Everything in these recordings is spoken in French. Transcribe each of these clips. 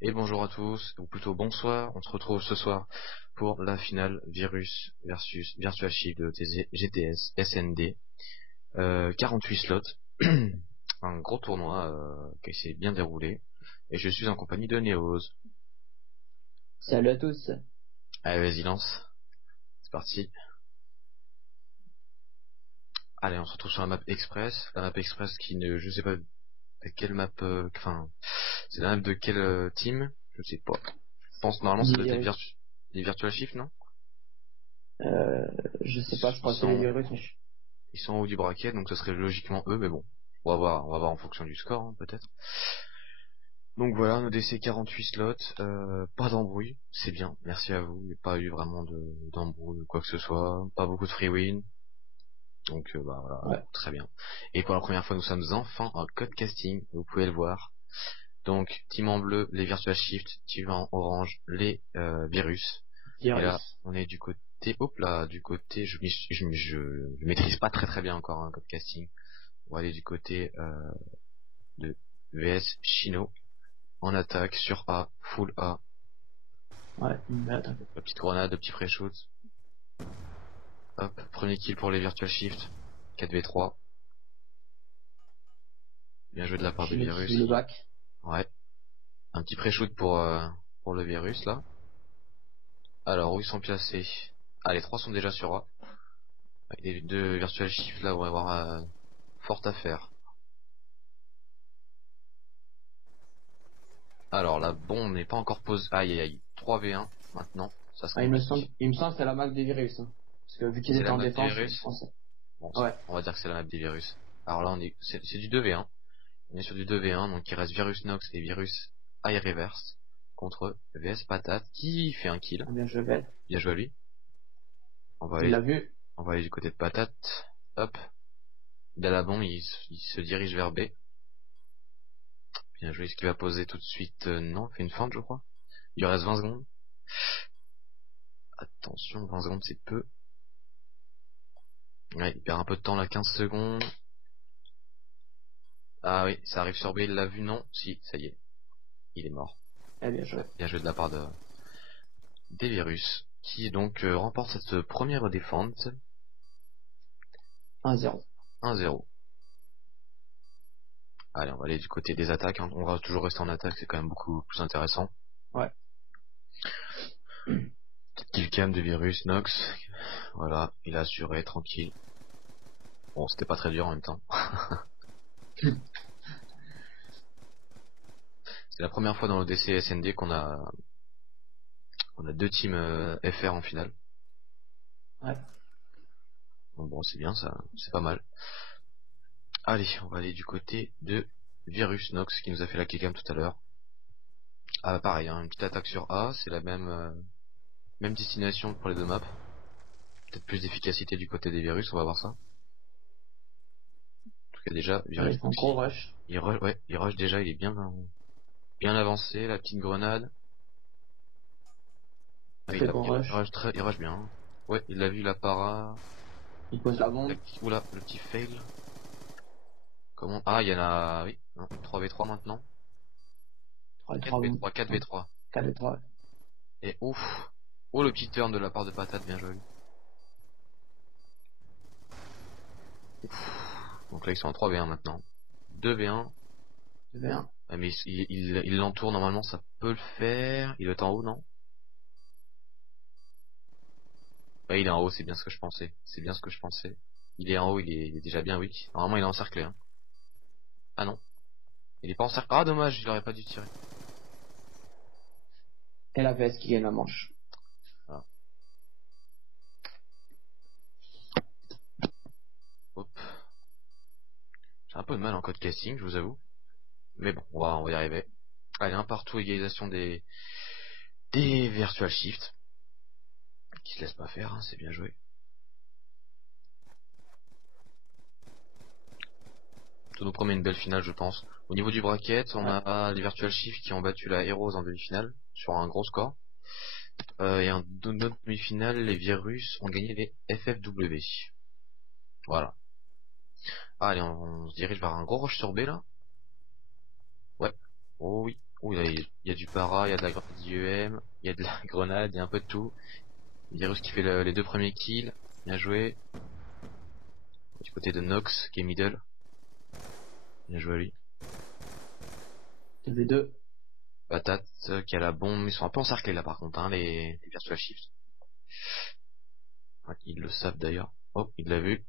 Et bonjour à tous, ou plutôt bonsoir, on se retrouve ce soir pour la finale Virus versus Virtual Shift de GTS SND. 48 slots, un gros tournoi qui s'est bien déroulé, et je suis en compagnie de Neos. Salut à tous. Allez, vas-y, lance. C'est parti. Allez, on se retrouve sur la map Express. La map Express qui ne, je sais pas quelle map, c'est la map de quel team, je sais pas. Je pense normalement ça doit être les Virtual Shift, non? Je sais pas, je crois que c'est les virus. Ils sont en haut du bracket, donc ce serait logiquement eux, mais bon. On va voir en fonction du score, hein, peut-être. Donc voilà, nos DC 48 slots, pas d'embrouille, c'est bien, merci à vous. Il n'y a pas eu vraiment d'embrouille ou quoi que ce soit, pas beaucoup de free win. Donc voilà, Ouais. très bien. Et pour la première fois, nous sommes enfin en code casting, vous pouvez le voir. Donc, team en bleu, les Virtual Shift, team en orange, les virus. Et là, on est du côté, hop là, du côté, je maîtrise pas très bien encore un code casting. On va aller du côté de VS Chino, en attaque, sur A, full A. Ouais, une attaque. La petite grenade, le petit pré-shoot. Hop, premier kill pour les Virtual Shift, 4v3. Bien joué de la part de Virus. Le back. Ouais. Un petit pré-shoot pour le Virus, là. Alors, où ils sont placés? Ah, les trois sont déjà sur A. Les deux Virtual Shift là vont avoir fort à faire. Alors la bombe n'est pas encore posée. Aïe aïe aïe. 3v1 maintenant. Ça se il me semble que c'est la map des virus. Hein. Parce que vu qu'il était en défense, je pensais. Bon, ouais. On va dire que c'est la map des virus. Alors là c'est du 2v1. On est sur du 2v1, donc il reste Virus Nox et Virus High Reverse contre VS Patate qui fait un kill. Bien joué. Bien joué à lui. Il l'a vu. On va aller du côté de Patate. Hop. Il a la bombe, il se dirige vers B. Bien joué, ce qu'il va poser tout de suite. Non, il fait une feinte je crois. Il reste 20 secondes. Attention, 20 secondes c'est peu. Ouais, il perd un peu de temps là, 15 secondes. Ah oui, ça arrive sur B, il l'a vu, non? Si, ça y est. Il est mort. Bien joué. Bien joué de la part des virus. Qui donc remporte cette première défense. 1-0. 1-0. Allez, on va aller du côté des attaques. Hein. On va toujours rester en attaque, c'est quand même beaucoup plus intéressant. Ouais. Petite killcam de virus, Nox. Voilà, il a assuré, tranquille. Bon, c'était pas très dur en même temps. C'est la première fois dans le DC SND qu'on a deux teams FR en finale. Ouais. Donc bon, c'est bien ça, c'est pas mal. Allez, on va aller du côté de Virus Nox qui nous a fait la killcam tout à l'heure. Ah pareil, hein, une petite attaque sur A, c'est la même destination pour les deux maps. Peut-être plus d'efficacité du côté des virus, on va voir ça. En tout cas déjà, Virus Nox, il rush déjà, il est bien avancé, la petite grenade. Ah, il rush bien. Ouais, il l'a vu, la para. Il pose la bombe. Oula, le petit fail. Comment? Ah, il y en a, oui, 3v3 maintenant. 4v3. 4v3. Et ouf. Oh, le petit turn de la part de Patate, bien joué. Donc là, ils sont en 3v1 maintenant. 2v1. 2v1. Ah, mais il l'entoure, normalement, ça peut le faire. Il est en haut, non? Ouais, il est en haut, c'est bien ce que je pensais. Il est en haut, il est déjà bien weak. Normalement, il est encerclé, hein. Ah non. Il est pas encerclé. Ah, dommage, il aurait pas dû tirer. Et la VS qui gagne la manche. Voilà. Hop. J'ai un peu de mal en code casting, je vous avoue. Mais bon, on va y arriver. Allez, un partout, égalisation des Virtual Shift. Qui se laisse pas faire, hein, c'est bien joué. Ça nous promet une belle finale, je pense. Au niveau du bracket, on a les Virtual Shift qui ont battu la Heroes en demi-finale, sur un gros score. Et en autre demi-finale, les virus ont gagné les FFW. Voilà. Allez, on se dirige vers un gros rush sur B là. Ouais. Oh oui. Oh, il y a du para, il y a de la grenade IEM, il y a de la grenade, il y a un peu de tout. Virus qui fait les 2 premiers kills. Bien joué. Du côté de Nox qui est middle. Bien joué à lui. TV2. Patate qui a la bombe. Ils sont un peu encerclés là par contre, hein, les Virtual Shift. Ouais, ils le savent d'ailleurs. Oh, il l'a vu.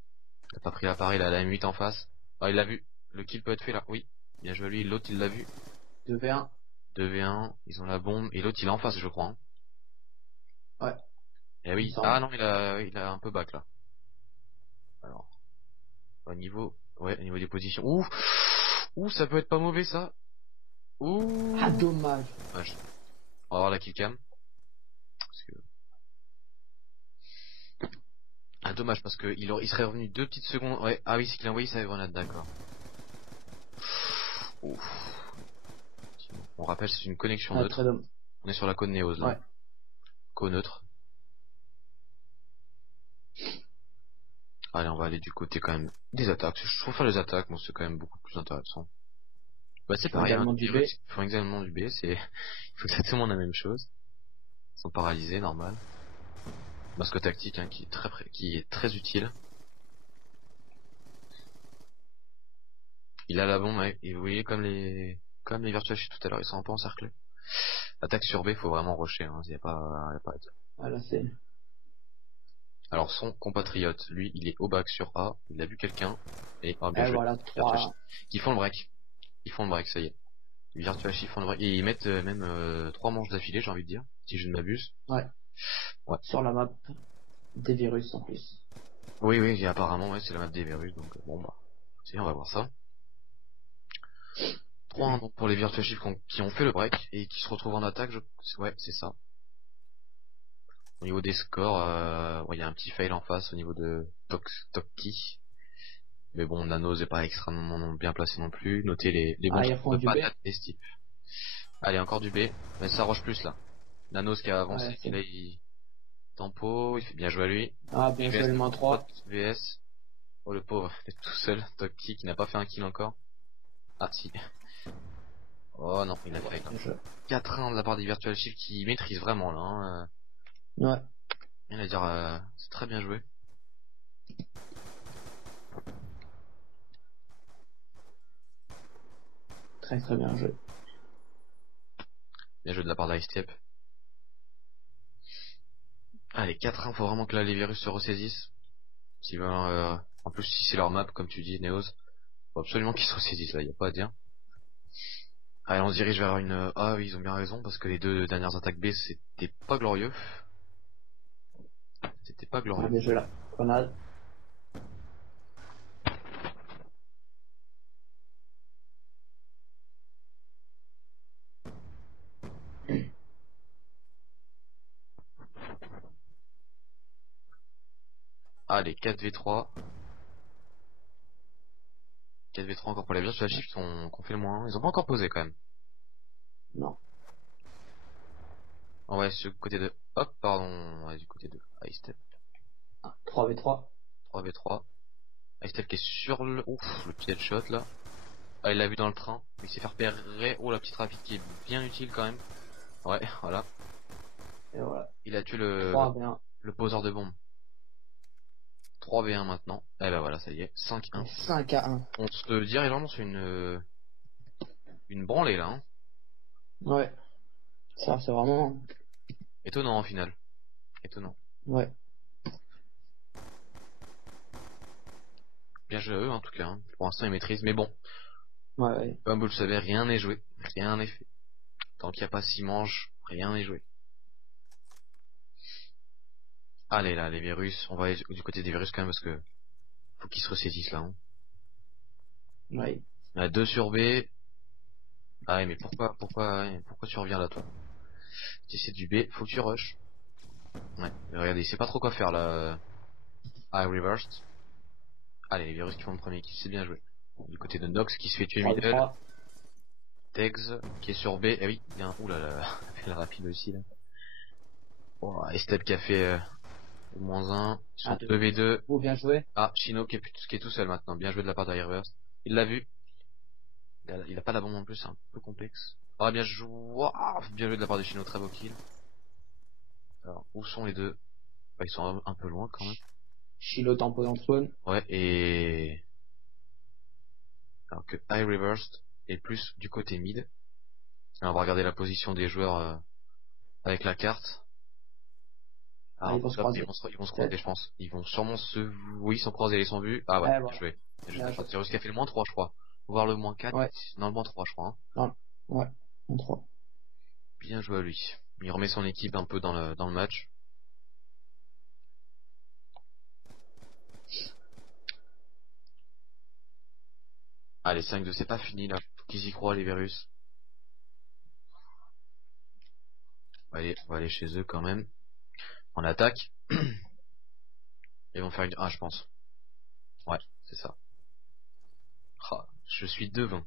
Il a pas pris l'appareil, il a la M8 en face. Ah, il l'a vu. Le kill peut être fait là. Oui. Bien joué à lui. L'autre il l'a vu. 2v1. 2v1. Ils ont la bombe. Et l'autre il est en face je crois. Hein. Ouais. Eh oui. Ah non, il a un peu back là. Alors, au niveau des positions. Ouh. Ouh, ça peut être pas mauvais ça. Ouh. Ah, dommage. Dommage. On va voir la killcam. Ah, dommage parce que il serait revenu 2 petites secondes. Ouais. Ah oui, c'est qu'il a envoyé sa grenade, d'accord. Ouf. On rappelle, c'est une connexion neutre. On est sur la côte Néose là. Ouais. Co-neutre. Allez, on va aller du côté quand même des attaques. Je trouve faire les attaques, bon, c'est quand même beaucoup plus intéressant. Bah c'est pareil, hein, du B. ils font exactement du B, c'est il faut exactement la même chose. Ils sont paralysés, normal. Masque tactique hein, qui est très utile. Il a la bombe, ouais, et vous voyez comme les Virtua Shift tout à l'heure, ils sont un peu encerclés. Attaque sur B, faut vraiment rusher, hein, y a pas à dire. Ah là c'est. Alors son compatriote, lui, il est au bac sur A, il a vu quelqu'un, et oh, bien joué. Voilà, 3. Ils font le break. Ils font le break, ça y est. Les Virtua Shift font le break. Et ils mettent même 3 manches d'affilée, j'ai envie de dire, si je ne m'abuse. Ouais. Ouais. Sur la map des virus en plus. Oui, oui, et apparemment, ouais, c'est la map des virus, donc bon bah. Si, on va voir ça. 3-1 donc pour les Virtua Shift qui ont fait le break et qui se retrouvent en attaque, ouais, c'est ça. Au niveau des scores, il y a un petit fail en face au niveau de Toki. Mais bon, Nanos est pas extrêmement bien placé non plus. Notez les bons trucs de patate et Steep. Allez, encore du B. Mais ça roche plus là. Nanos qui a avancé, ouais, et là il tempo, il fait bien jouer à lui. Ah, bien joué le -3. VS. Oh le pauvre, il est tout seul. Toki qui n'a pas fait un kill encore. Ah si. Oh non, il a fait 4-1 de la part des Virtual Shift qui maîtrise vraiment là. Hein. Ouais. Rien à dire, c'est très bien joué. Très très bien joué. Bien joué de la part d'Icestep. Allez, 4-1, faut vraiment que là les virus se ressaisissent. Si en plus si c'est leur map, comme tu dis, Neos, faut absolument qu'ils se ressaisissent là, y a pas à dire. Allez, on se dirige vers une... Ah oui, ils ont bien raison, parce que les 2 dernières attaques B, c'était pas glorieux. C'était pas glorieux. Bien joué là, grenade. Allez, 4v3. 4v3 encore pour les Virtual Shift qu'on fait le moins. Ils ont pas encore posé quand même. Non. Oh ouais, ce côté de... Hop, pardon. Ouais, du côté de Icestep. 3v3. 3v3. Icestep qui est sur le... Ouf, le petit headshot là. Ah, il l'a vu dans le train. Il s'est fait repérer. Oh, la petite rapide qui est bien utile quand même. Ouais, voilà. Et voilà. Il a tué le poseur de bombe. 3v1 maintenant. Et ben voilà, ça y est. 5-1. 5-1. On se dirait vraiment sur une branlée là. Hein. Ouais. Ça, c'est vraiment... Étonnant en final. Étonnant. Ouais. Bien joué à eux en tout cas. Hein. Pour l'instant ils maîtrisent. Mais bon. Ouais. Comme vous le savez, rien n'est joué. Rien n'est fait. Tant qu'il n'y a pas 6 manches, rien n'est joué. Allez là, les virus. On va aller du côté des virus quand même parce que faut qu'ils se ressaisissent là. Hein. Ouais. Il y a 2 sur B. Ah ouais, mais pourquoi tu reviens là toi? Si c'est du B, faut que tu rush. Ouais, mais regardez, il sait pas trop quoi faire là. Ah, reversed. Allez, les virus qui font le premier kill, c'est bien joué. Du côté de Nox qui se fait tuer middle. Tegs qui est sur B. Eh oui, il y a un... Oulala, la rapide aussi là. Oh, Estep qui a fait -1. Ils sont Ah, 2v2. oh, bien joué. Ah, Chino qui est tout seul maintenant. Bien joué de la part d'Airburst. Il l'a vu. Il a pas la bombe en plus, c'est un peu complexe. Ah, bien joué. Ouah, bien joué de la part de Chino, très beau kill. Alors, où sont les deux? Bah, ils sont un peu loin quand même. Chilo tempo dans le spawn. Ouais, et... Alors que iReversed est plus du côté mid. Alors, on va regarder la position des joueurs avec la carte. Ah, Ah, ils vont se hop, croiser. ils vont se croiser, je Peut-être. pense. Ils vont sûrement se... Oui, ils sont croisés, ils sont vus. Ah ouais, Ouais, bien voilà. joué. Bien joué de Bien la part joué. de Cyrus qui a fait le -3, je crois. Voire le -4. Ouais. Non, le -3, je crois. Hein. Non. Ouais. En 3. Bien joué à lui. Il remet son équipe un peu dans le match. Allez, 5-2, c'est pas fini là. Faut qu'ils y croient, les Virus. On va aller chez eux quand même. On attaque. Ils vont faire une... Ah, je pense. Ouais, c'est ça. Ah, je suis devin.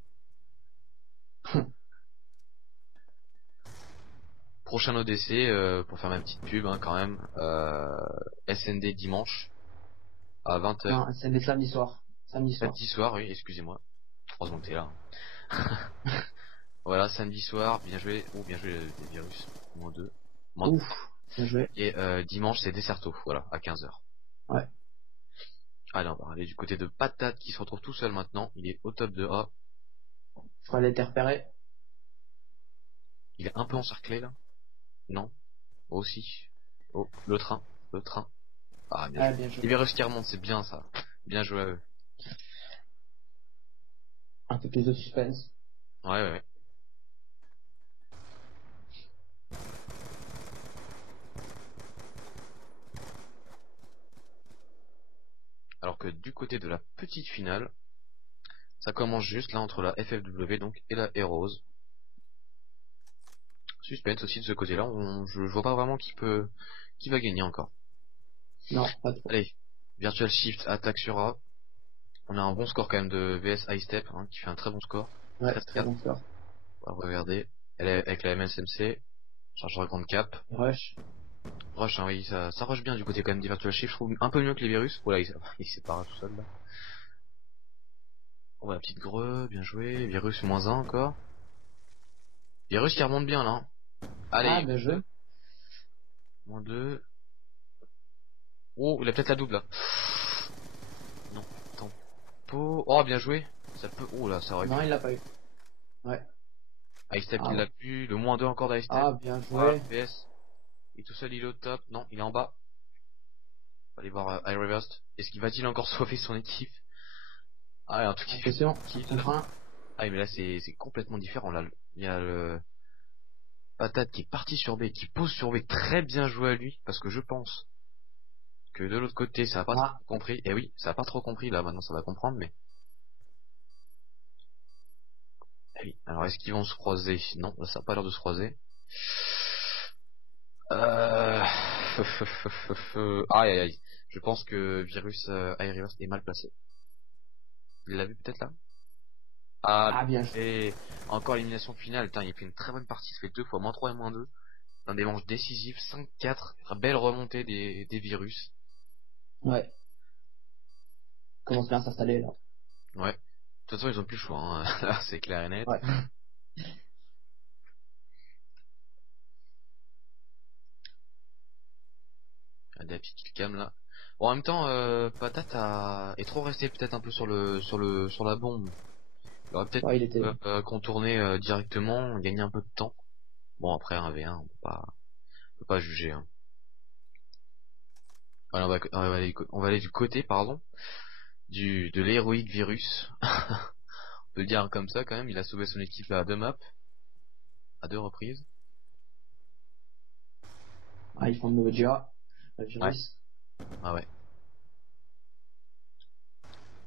Prochain ODC, pour faire ma petite pub hein, quand même. SND dimanche à 20h. Non, c'est des samedis soirs. Samedi soir. Samedi soir, oui, excusez-moi. Heureusement que t'es là. Voilà, samedi soir, bien joué. Oh, bien joué les Virus. -2. Ouf. Bien joué. Et dimanche, c'est Desserto, voilà, à 15h. Ouais. Allez, on va aller du côté de Patate qui se retrouve tout seul maintenant. Il est au top de A. Je crois l'être repéré. Il est un peu encerclé là. Non. Aussi. Oh, le train. Le train. Ah, bien Ah, joué. bien joué. Les Virus qui remontent, c'est bien ça. Bien joué à eux. Un peu plus de suspense. Ouais, ouais, ouais. Alors que du côté de la petite finale, ça commence juste là entre la FFW donc et la Heroes. Suspense aussi de ce côté-là. Je vois pas vraiment qui va gagner encore. Non, pas trop. Allez, Virtual Shift attaque sur A. On a un bon score quand même de VS High Step hein, qui fait un très bon score. Ouais, très 13-4. bon score. On va regarder. Elle est avec la MSMC. Chargeur grande cap. Rush. Rush, hein, oui, ça rush bien du côté quand même des Virtual Shift. Je trouve un peu mieux que les virus. Voilà, il s'est pas tout seul là. Oh, la petite greu, bien joué. Virus -1 encore. Virus qui remonte bien là. Hein. Ah, Allez, bien joué. -2. Oh, il a peut-être la double là. Non, tempo. Oh, bien joué. Ça peut. Oh là, ça aurait Non, pu. il l'a pas eu. Ouais. Step Ah, il ouais. l'a pu. Le -2 encore d'High-Step. Ah, bien Voilà, joué. VS. Il est tout seul, il est au top. Non, il est en bas. On va aller voir iReversed. Est-ce qu'il va-t-il encore sauver son équipe? Ah, et un truc qui fait Attention, kill. contre un. Ah, mais là, c'est complètement différent. Là, il y a le Patate qui est parti sur B, qui pose sur B. Très bien joué à lui. Parce que je pense que de l'autre côté, ça a pas trop Ah, compris. Eh oui, ça a pas trop compris. Là, maintenant, ça va comprendre, mais. Eh oui. Alors, est-ce qu'ils vont se croiser? Non, là, ça a pas l'air de se croiser. Euh... Aïe, aïe, aïe. Je pense que Virus iReversed est mal placé. Il l'a vu peut-être là? Ah, ah, bien joué. et encore élimination finale. Putain, il fait une très bonne partie. Ça fait 2 fois -3 et -2. Dans des manches décisives. 5-4. Belle remontée des Virus. Ouais. Commence bien à s'installer là. Ouais. De toute façon, ils ont plus le choix. Hein. Là, c'est clair et net. Ouais. Il y a des petites killcams là. Bon, en même temps, Patate est trop resté peut-être un peu sur la bombe. Il aurait peut-être Ouais, il était. contourné directement, gagner un peu de temps. Bon, après un V1, on peut pas juger. Hein. Voilà, on va aller du côté, pardon, de l'héroïque Virus. On peut le dire comme ça quand même. Il a sauvé son équipe à 2 maps, à 2 reprises. Ah, ils font de nouveau Jira. Le Ouais. virus. Ah ouais.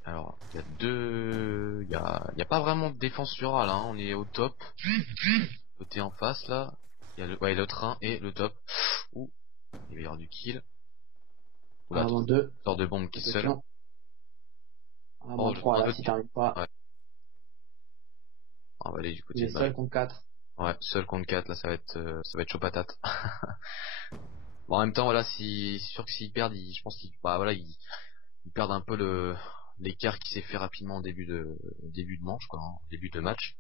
Alors, il y a pas vraiment de défense sur A là. Hein. On est au top. Côté en face là, il y a le train et le top. Ouh, il va y avoir du kill. Oula, Ah, avant 2. sort de bombe qui est seul. Attention. Ah, Oh, avant le 3 point là, 2. si t'arrives pas. Ouais. On va aller du Il côté est de seul Bye. contre 4. Ouais, seul contre 4 là, ça va être chaud patate. Bon, en même temps, voilà, si, c'est sûr que s'ils perdent, je pense qu'ils, bah, voilà, ils perdent un peu l'écart qui s'est fait rapidement au début de manche, quoi, hein, début de match.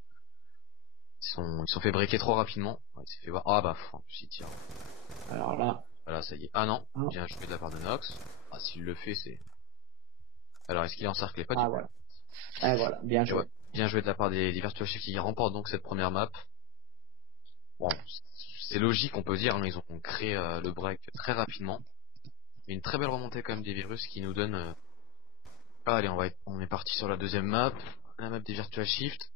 Ils sont fait breaker trop rapidement. Ouais, il s'est fait voir. Ah bah, en plus il tire. Alors là. Voilà, ça y est. Ah non, Hein. bien joué de la part de Nox. Ah, s'il le fait, c'est. Alors, est-ce qu'il est encerclé? Pas du Ah tout. voilà. Et voilà, bien Et ouais, joué. bien joué de la part des Virtual Shift qui remportent donc cette première map. Bon, c'est logique, on peut dire, hein, ils ont créé le break très rapidement. Mais une très belle remontée quand même des Virus qui nous donne. Ah, allez, on est parti sur la deuxième map, la map des Virtual Shift.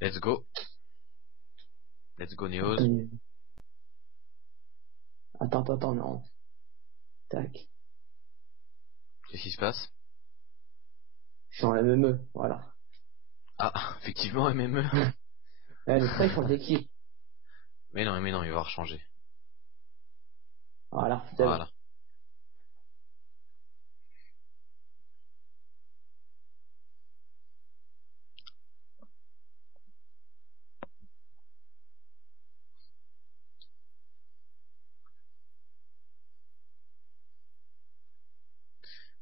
Let's go. Let's go Neos. Attends, non. Tac. Qu'est-ce qui se passe? Je suis en MME, voilà. Ah, effectivement, MME. Le prêt change d'équipe. Mais non, il va rechanger. Voilà, c'est bon. Voilà.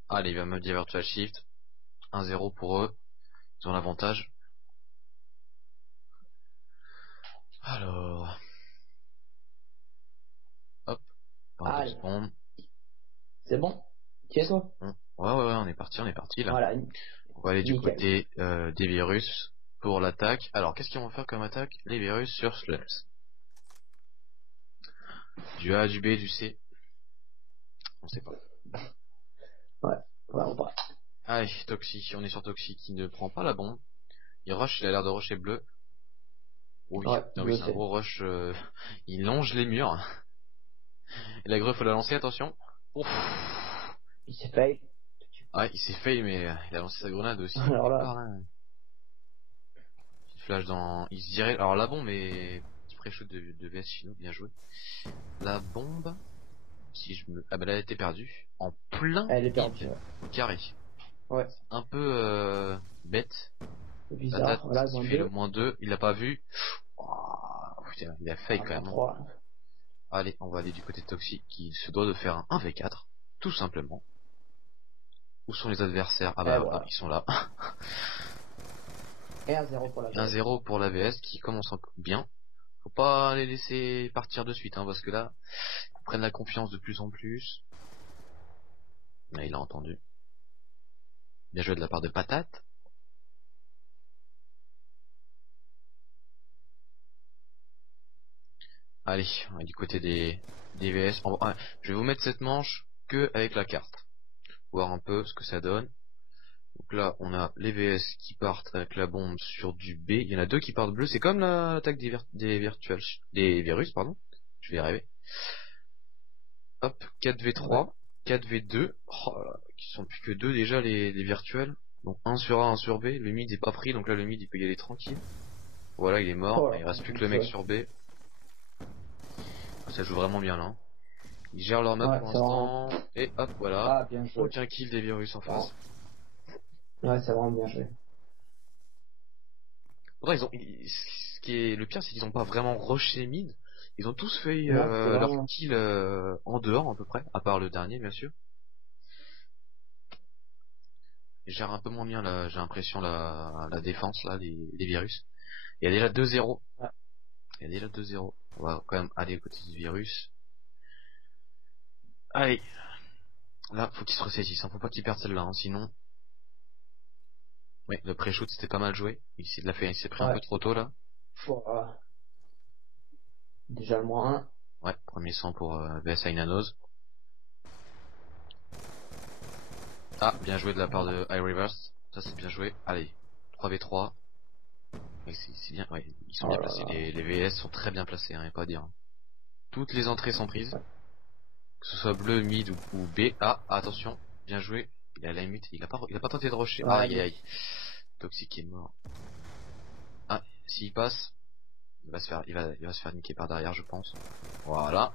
Allez, il va me dire Virtual Shift. 1-0 pour eux. Ils ont l'avantage. Alors, hop, par deux Allez, secondes. c'est bon. Tu es toi? Ouais, on est parti là. Voilà, On va aller du nickel. côté des virus pour l'attaque. Alors, qu'est-ce qu'ils vont faire comme attaque? Les virus sur Slums. Du A, du B, du C. On sait pas. Ouais, vraiment pas. Allez, Toxi, on est sur Toxi qui ne prend pas la bombe. Il rush, il a l'air de rusher bleu. Oui, Ouais, ah je oui, le c'est un sais. gros rush. Il longe les murs. Et la greffe, faut la lancer, attention. Ouf. Il s'est fait. Ah, il s'est fail, mais il a lancé sa grenade aussi. Alors Quelque là, part, là. Il flash dans. Il se dirait. Alors la bombe est. Petit pré-shoot de VS Chino, bien joué. La bombe. Si je me. Ah bah là, elle était perdue. En plein elle est perdue. vide carré. Ouais, Un peu bête. c'est Patate bizarre. Voilà, qui moins fait le 2. -2. Il l'a pas vu. Oh, putain, il a fail Ah, quand moins même. Hein. 3. Allez, on va aller du côté de Toxic qui se doit de faire un 1v4. Tout simplement. Où sont les adversaires? Ah Et bah, voilà. ils sont là. Et 1-0 pour la VS. 1-0 pour la VS qui commence bien. Faut pas les laisser partir de suite, hein, parce que là, ils prennent la confiance de plus en plus. Là, il a entendu. Bien joué de la part de Patate. Allez, on est du côté des VS. Je vais vous mettre cette manche que avec la carte. Voir un peu ce que ça donne. Donc là, on a les VS qui partent avec la bombe sur du B. Il y en a deux qui partent bleu. C'est comme l'attaque des virus, pardon. Je vais y arriver. Hop, 4v3, Ouais. 4v2. Oh là là, qui sont plus que deux déjà les virtuels. Donc 1 sur A, 1 sur B. Le mid est pas pris, donc là le mid il peut y aller tranquille. Voilà, il est mort. Oh là, Il reste plus bien que le mec joué. sur B. Ça joue vraiment bien là. Hein. Ils gèrent leur map Ouais, pour c'est vraiment. l'instant. Et hop, voilà. Ah, bien joué. Aucun kill des virus en Bon. face. Ouais, c'est vraiment bien joué. Pourtant, ce qui est le pire, c'est qu'ils ont pas vraiment rushé mid. Ils ont tous fait Non, c'est leur vraiment. kill en dehors à peu près, à part le dernier bien sûr. Ils gèrent un peu moins bien là, j'ai l'impression la défense là, les virus. Il y a déjà 2-0. Ouais. Il y a déjà 2-0. On va quand même aller au côté du virus. Allez, là faut qu'ils se ressaisissent, hein. Faut pas qu'ils perdent celle-là, hein. Sinon. Ouais, le pré-shoot c'était pas mal joué. Il s'est pris un peu Ouais. trop tôt là. Voilà. Déjà le moins 1. Ouais, premier sang pour VSI Nanos. Ah, bien joué de la part de iReverse. Ça c'est bien joué. Allez, 3v3. Ouais, c'est bien, ouais, ils sont Oh bien là placés. là. Les VS sont très bien placés, hein, y a pas à dire. Hein. Toutes les entrées sont prises. Que ce soit bleu, mid ou B. Ah, attention, bien joué. Il est à la limite, il a pas tenté de rusher. Ouais, Aïe aïe. Toxic est mort. Ah, s'il passe, il va se faire niquer par derrière, je pense. Voilà.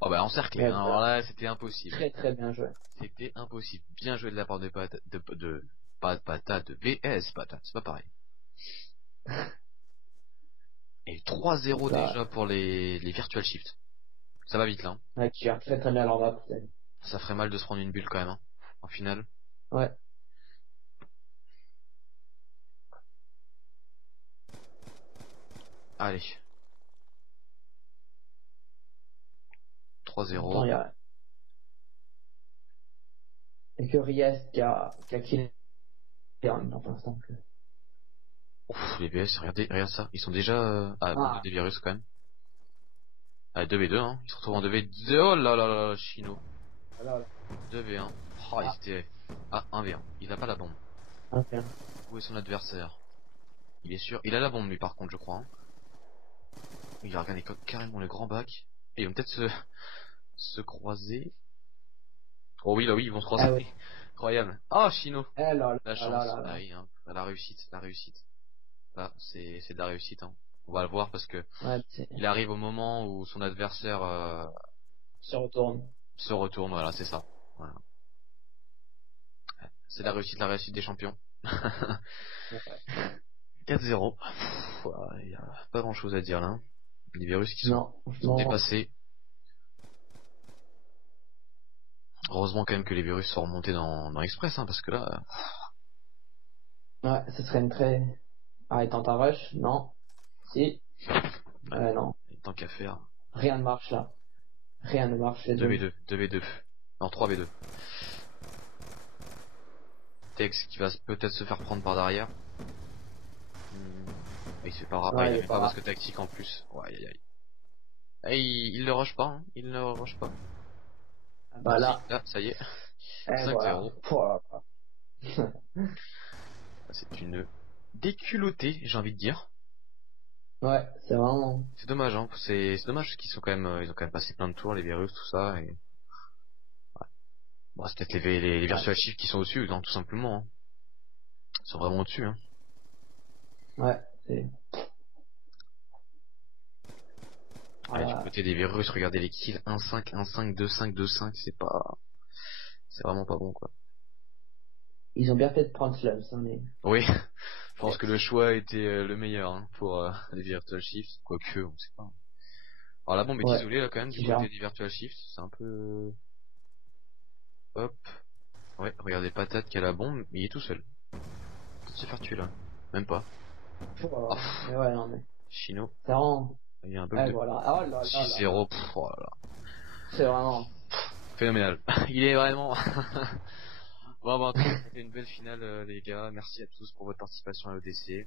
Oh bah encerclé, mais hein. Alors voilà. là, c'était impossible. Très très bien joué. C'était impossible. Bien joué de la part pas de patate, de VS patate, c'est pas pareil. Et Donc 3-0 là, déjà pour les Virtual Shift. Ça va vite là. Hein. Ouais, qui gère très très bien leur map. Ça ferait mal de se prendre une bulle quand même, hein, en finale. Ouais. Allez. En même temps, 3-0. il y a que Riest qui a killé en même temps pour l'instant. Ouf, les BS, regardez, regarde ça. Ils sont déjà à bout de Ah, des virus quand même. Allez, 2v2, hein. Ils se retrouvent en 2v2. Oh là là là là, Chino. voilà. 2v1. Oh, ils Ah, étaient... Ah, 1v1. Il a pas la bombe. ok. Où est son adversaire? Il est sûr. Il a la bombe, lui, par contre, je crois. Hein. Il a regardé carrément le grand bac. Et ils vont peut-être se croiser. Oh oui, là oui, ils vont se croiser. Ah oui. Incroyable. Ah, Chino. Eh là là La là là chance. là Ah là. oui, hein. La réussite, la réussite. Là, c'est de la réussite, hein. On va le voir parce que Ouais, c'est... il arrive au moment où son adversaire Se retourne. se retourne. Voilà, c'est ça. Voilà. C'est la réussite des champions. Ouais. 4-0. Pff, voilà, il y a pas grand chose à dire là. Hein. Les virus Non, qui sont franchement. dépassés. Heureusement quand même que les virus sont remontés dans Express, hein, parce que là, Ouais, ce serait une très... Ah, étant un rush? Non. Si. ouais, Non. tant qu'à faire. Rien ne marche là. Rien ne marche chez eux. 2v2, 2v2. Non, 3v2. Tex qui va peut-être se faire prendre par derrière. Il se fait pas, ah, Ouais, il il a est même pas pas là. basque tactique en plus. Ouais, aïe, aïe. Eh, il ne rush pas, hein. Il ne rush pas. Bah Ah si, là. là, ça y est. Et voilà. 5-0. Oh là là. C'est une déculottée, j'ai envie de dire. Ouais, c'est vraiment... C'est dommage, hein. C'est dommage parce qu'ils sont quand même, ils ont quand même passé plein de tours, les virus, tout ça. Et... Bon, c'est peut-être les Ouais. virtual shift qui sont au-dessus, non, tout simplement. Hein. Ils sont vraiment au-dessus, hein. Ouais, c'est... Ouais, du Voilà. côté des virus, regardez les kills 1-5, 1-5, 2-5, 2-5, c'est vraiment pas bon, quoi. Ils ont bien fait de prendre Slums, hein, mais... Oui, je pense que le choix était le meilleur hein, pour les virtual shifts, quoique, on sait pas. Alors la bombe est Ouais. isolée là quand même du Qui côté gère. des virtual shifts, c'est un peu... Hop, ouais, regardez Patate qui a la bombe, mais il est tout seul. Peut-être se faire tuer là, même pas. Oh, Ah, mais ouais, non, mais... Chino, C'est vraiment... il y a un bug Et de voilà. Oh là là là là. 6-0, oh là là. C'est vraiment... Phénoménal. Il est vraiment... Bon, bah, en tout cas, c'était une belle finale, les gars. Merci à tous pour votre participation à l'ODC.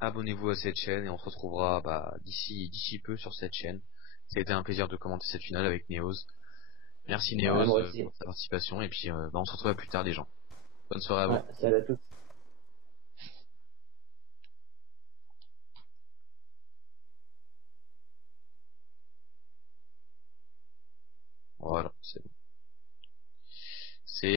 Abonnez-vous à cette chaîne et on se retrouvera bah, d'ici peu sur cette chaîne. Ça a été un plaisir de commenter cette finale avec Neos. Merci Ouais, Neos moi aussi. pour ta participation et puis bah, on se retrouve à plus tard les gens. Bonne soirée à vous. Ouais, salut à tous. Voilà, c'est bon. C'est